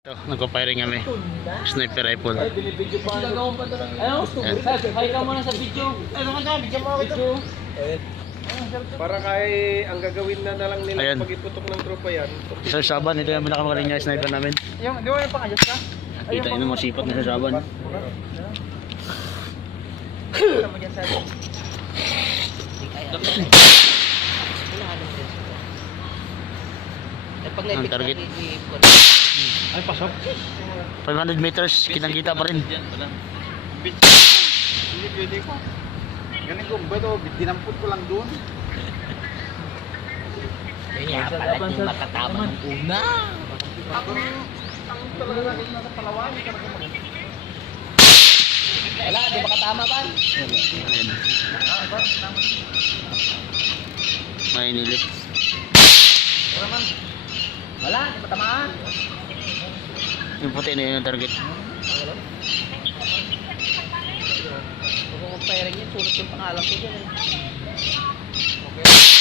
Ito, nagpa-firing kami. Sniper rifle. Ay, binibidyo pa. Ayaw, hi ka muna sa video. Ano ka na, bigyan mo ako ito. Para kay ang gagawin na lang nila Ayan. pag-iputok ng tropa yan. Sir Saban, ito yung pinakamagaling niya sniper namin. Yung, di ba yung pang-ayos ka? Kita yun yung mga sipat ni Sir Saban. Kita mo dyan sa... Ang target. Ay, pasok. 500 meters, kitang-kita pa rin. Hindi pwede ko. Ganun ko ba ito? Dinampot ko lang doon. Kaya pala yung makatama ng una. Ang talaga natin nasa Palawan. Wala, di makatama pa. Ayan. May nilip. Wala, di matamaan. Yung puti na yun yung target. Kung pairing yun, sulit yung pangalan ko dyan eh. Okay.